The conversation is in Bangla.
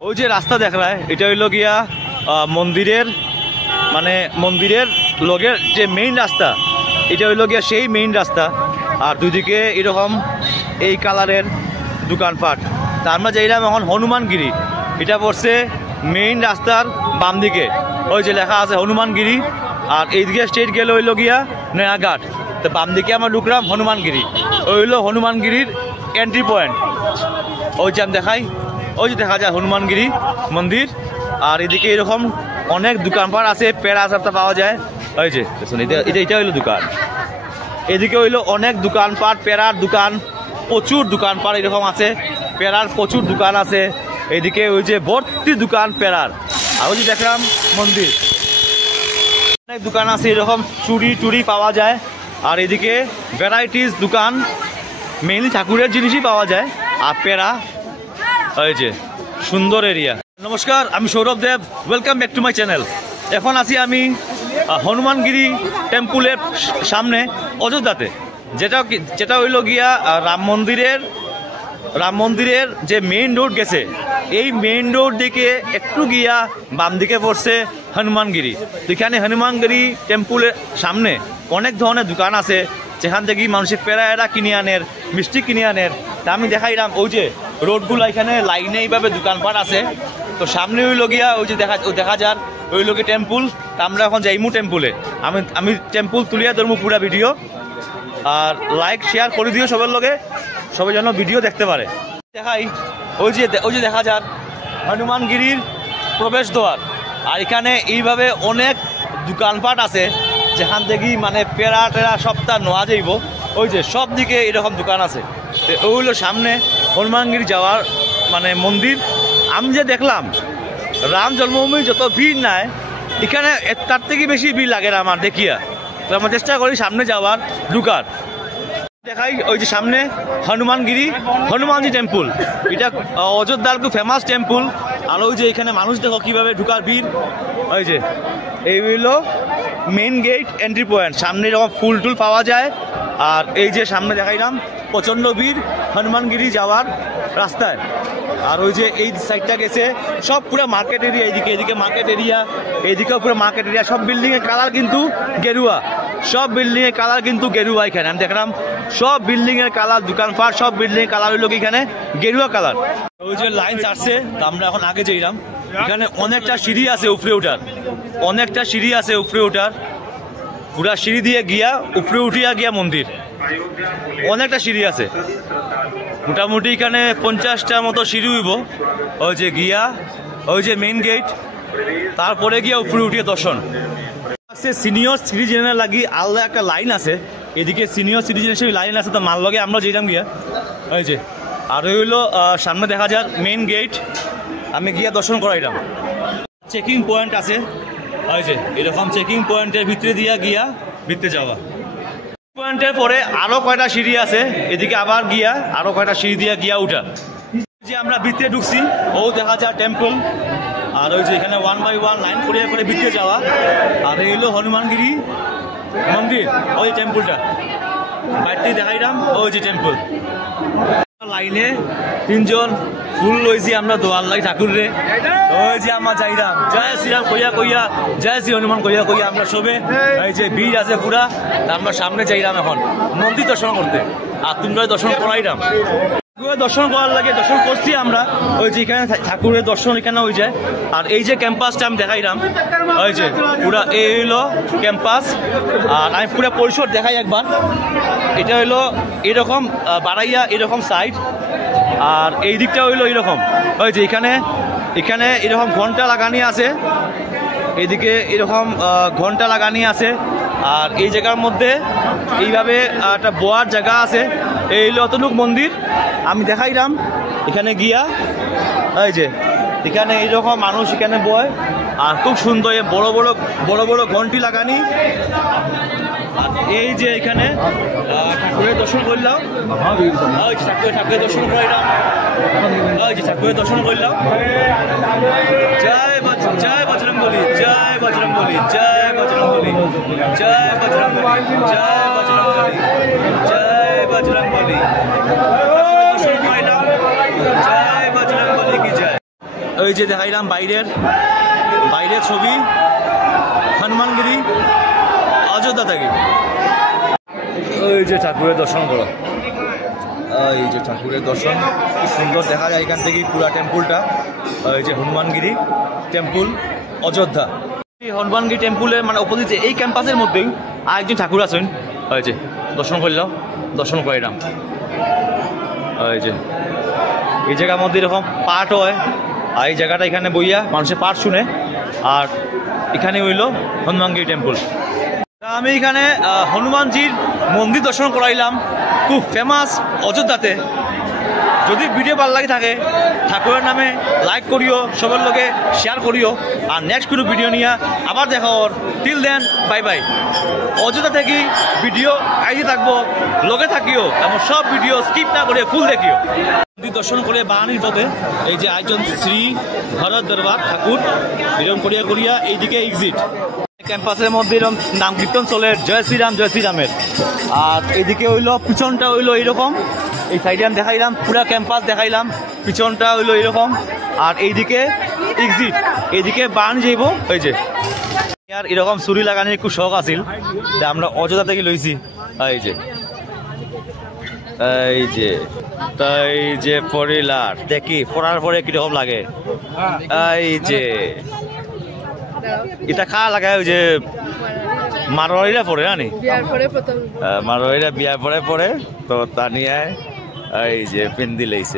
ওই যে রাস্তা দেখা যায় এটা হইল গিয়া মন্দিরের মানে মন্দিরের লগের যে মেইন রাস্তা, এটা হইল গিয়া সেই মেইন রাস্তা। আর দুদিকে এরকম এই কালারের দোকানপাট। তা আমরা যাইলাম এখন হনুমানগিরি, এটা পড়ছে মেইন রাস্তার বাম দিকে, ওই যে লেখা আছে হনুমানগিরি। আর এইদিকে স্ট্রেট গেলে হইল গিয়া নয়াঘাট। তো বাম দিকে আমরা ঢুকলাম হনুমানগিরি, ওই হইল হনুমানগিরির এন্ট্রি পয়েন্ট। ওই যে আমি দেখাই, ওই যে দেখা যায় হনুমানগিরি মন্দির। আর এদিকে এরকম অনেক দোকানপাট আছে, পেড়া সাপটা পাওয়া যায়। ওই যে এটা হইলো দোকান। এদিকে হইলো অনেক দোকানপাট, পেড়ার দোকান, প্রচুর দোকানপাট এরকম আছে, পেড়ার প্রচুর দোকান আছে। এদিকে ওই যে ভর্তি দোকান পেড়ার। আর ওই যে দেখলাম মন্দির, অনেক দোকান আছে এরকম, চুড়ি টুড়ি পাওয়া যায়। আর এদিকে ভ্যারাইটিস দোকান, মেইনলি ঠাকুরের জিনিসই পাওয়া যায়। আর পেড়া, ওই যে সুন্দর এরিয়া। নমস্কার, আমি Sourav Dev, welcome back to my channel. এখন আছি আমি হনুমানগিরি টেম্পলের সামনে অযোধ্যাতে, যেটা হইল গিয়া রাম মন্দিরের যে মেইন রোড গেছে, এই মেইন রোড দিকে একটু গিয়া বাম দিকে পড়ছে হনুমানগিরি। এখানে হনুমানগিরি টেম্পলের সামনে অনেক ধরনের দোকান আছে, যেখান থেকে মানুষের পেড়া কিনে আনের, মিষ্টি কিনে আনের। তা আমি দেখাইলাম ওই যে রোডগুলো, এখানে লাইনে এইভাবে দোকানপাট আছে। তো সামনে হইল গিয়া ওই যে দেখা যার ওই লোকে টেম্পুল। তা আমরা এখন যাইমু টেম্পুলে। আমি টেম্পুল তুলিয়া ধরবো পুরা ভিডিও। আর লাইক শেয়ার করে দিও সবার লগে, সবাই যেন ভিডিও দেখতে পারে। দেখাই ওই যে দেখা যার হনুমানগিরির প্রবেশ দ্বার। আর এখানে এইভাবে অনেক দোকানপাট আছে, যেখান থেকে মানে পেড়া টেড়া সবটা নোয়া যাইব। ওই যে সব দিকে এরকম দোকান আছে। ওই হলো সামনে হনুমানগিরি যাওয়ার মানে মন্দির। আমি যে দেখলাম রাম জন্মভূমি যত ভিড় নাই, এখানে তার থেকে বেশি ভিড় লাগে না আমার দেখিয়া। তো আমরা চেষ্টা করি সামনে যাওয়ার, ঢুকার। দেখাই ওই যে সামনে হনুমানজি টেম্পল, এটা অযোধ্যার খুব ফেমাস টেম্পল। আর ওই যে এখানে মানুষ দেখো কিভাবে ঢুকার ভিড়। ওই যে এই হইলো মেইন গেট, এন্ট্রি পয়েন্ট। সামনে এরকম ফুল টুল পাওয়া যায়। আর এই যে সামনে দেখাইলাম প্রচণ্ড ভিড় হনুমানগিরি যাওয়ার রাস্তায়। আর ওই যে এই সাইডটা গেছে সব পুরো মার্কেট এরিয়া, এদিকে মার্কেট এরিয়া, এদিকেও পুরো মার্কেট এরিয়া। সব বিল্ডিংয়ের কালার কিন্তু গেরুয়া, সব বিল্ডিংয়ের কালার কিন্তু গেরুয়া। এখানে আমি দেখলাম সব বিল্ডিংয়ের কালার, দোকানপাট সব বিল্ডিংয়ের কালার হইল এখানে গেরুয়া কালার। ওই যে লাইন আসছে, আমরা এখন আগে যাইলাম। এখানে অনেকটা সিঁড়ি আছে উপরে ওঠার, অনেকটা সিঁড়ি আছে উপরে ওঠার। পুরা সিঁড়ি দিয়ে গিয়া উপরে উঠিয়া গিয়া মন্দির, অনেকটা সিঁড়ি আছে। মোটামুটি এখানে 50টার মতো সিঁড়ি হইব। ওই যে গিয়া ওই যে মেইন গেট, তারপরে গিয়া উপরে উঠিয়ে দর্শন। সিনিয়র সিটিজেনের লাগি আলাদা একটা লাইন আছে, এদিকে সিনিয়র সিটিজেন হিসেবে লাইন আছে। তো মাল লগে আমরা যেতাম গিয়া। ওই যে আর হইলো সামনে দেখা যার মেইন গেট, আমি গিয়া দর্শন করাইলাম। চেকিং পয়েন্ট আছে, ওই যে এরকম চেকিং পয়েন্টের ভিতরে দিয়া গিয়া ভিতরে যাওয়া। পয়েন্টের পরে আরো কয়টা সিঁড়ি আছে, এদিকে আবার গিয়া আরো কয়টা সিঁড়ি দিয়া গিয়া উঠা। যে আমরা ভিতরে ঢুকছি, ও দেখা যায় টেম্পল। আর ওই যে এখানে 1 বাই 1 লাইন করে ভিতরে যাওয়া। আর এই হলো হনুমানগিরি মন্দির, ওই টেম্পলটা বাইরে দেখাইলাম। ওই যে টেম্পল লাইনে 3জন ফুল লইছি আমরা দোয়ার লাগি ঠাকুরে। ওই যে আমরা যাইলাম জয় শ্রীরাম কইয়া জয় শ্রী হনুমান কইয়া আমরা সবে। এই যে ভিড় আছে পুরা। আমরা সামনে যাইলাম এখন মন্দির দর্শন করতে। আর তোমরা দর্শন করাইলাম, দর্শন করার লাগে দর্শন করছি আমরা। ওই যে এখানে ঠাকুরের দর্শন এখানে হয়ে যায়। আর এই যে ক্যাম্পাসটা আমি দেখাইলাম, ওই যে পুরা এই হইলো ক্যাম্পাস। আর আমি পুরা পরিসর দেখাই একবার। এটা হইলো এরকম বাড়াইয়া এরকম সাইড। আর এই দিকটা হইলো এরকম। ওই যে এখানে এরকম ঘন্টা লাগানি আছে, এইদিকে এরকম ঘন্টা লাগানি আছে। আর এই জায়গার মধ্যে এইভাবে একটা বোয়ার জায়গা আছে। এই হলো অতটুক মন্দির আমি দেখাইলাম। এখানে গিয়া এই যে এখানে এইরকম মানুষ এখানে বয়। আর খুব সুন্দর বড় বড় ঘন্টি লাগানি। আর এই যে এখানে ঠাকুরের দর্শন করলাম, ঠাকুরের দর্শন করলাম, ঠাকুরের দর্শন করলাম। জয় বজরংবলী, জয় বজরংবলী, জয় বজরংবলী, জয় বজরংবলী, জয় বজরংবলী, জয় বজরংবলী। দর্শন করলাম, জয় বজরংবলী কি জয়। ওই যে দেখাইলাম বাইরের ছবি হনুমানগিরি অযোধ্যা থেকে। ওই যে ঠাকুরের দর্শন করো, এই যে ঠাকুরের দর্শন কি সুন্দর দেখা যায় এখান থেকে পুরা টেম্পুলটা। এই যে হনুমানগিরি টেম্পুল অযোধ্যা। হনুমানগিরি টেম্পুলের মানে অপোজিটে এই ক্যাম্পাসের মধ্যেই আরেকজন ঠাকুর আছেন। এই যে দর্শন করলাম, দর্শন করিলাম। এই যে এই জায়গার মধ্যে এরকম পাঠ হয়, আর এই জায়গাটা এখানে বইয়া মানুষের পাঠ শুনে। আর এখানে হইল হনুমানগিরি টেম্পুল। আমি এখানে হনুমানজির মন্দির দর্শন করাইলাম, খুব ফেমাস অযোধ্যাতে। যদি ভিডিও ভালো লাগে থাকে ঠাকুরের নামে লাইক করিও, সবার লগে শেয়ার করিও। আর নেক্সট কোনো ভিডিও নিয়ে আবার দেখা হর। Till then bye bye. Ayodhya থেকে ভিডিও আইতে থাকবো, লগে থাকিও এবং সব ভিডিও স্কিপ না করে ফুল দেখিও। মন্দির দর্শন করে বাহানির পথে এই যে আয়োজন শ্রী ভরত দরবার ঠাকুর এরকম করিয়া করিয়া এইদিকে এক্সিট। ক্যাম্পাসের মধ্যে এরকম নাম কীর্তন চলে জয় শ্রীরামের। আর এইদিকে হইলো পিছনটা হইলো এইরকম, এই সাইডে আমি দেখাইলাম পুরা ক্যাম্পাস দেখাইলাম, পিছনটা হইলো এইরকম। আর এইদিকে এক্সিট, এইদিকে বান যাইব। ওই যে আর এরকম চুরি লাগানোর একটু শখ আছিল, আমরা অযোধ্যা থেকে লইছি। এই যে পরিলার দেখি পড়ার পরে কিরকম লাগে। এই যে এটা খা লাগায় ওই যে মারোয়ারিরা পড়ে জানি, মারোয়ারিরা বিয়ার পরে তো তা নিয়ে এই যে পিন্দি লাইছে।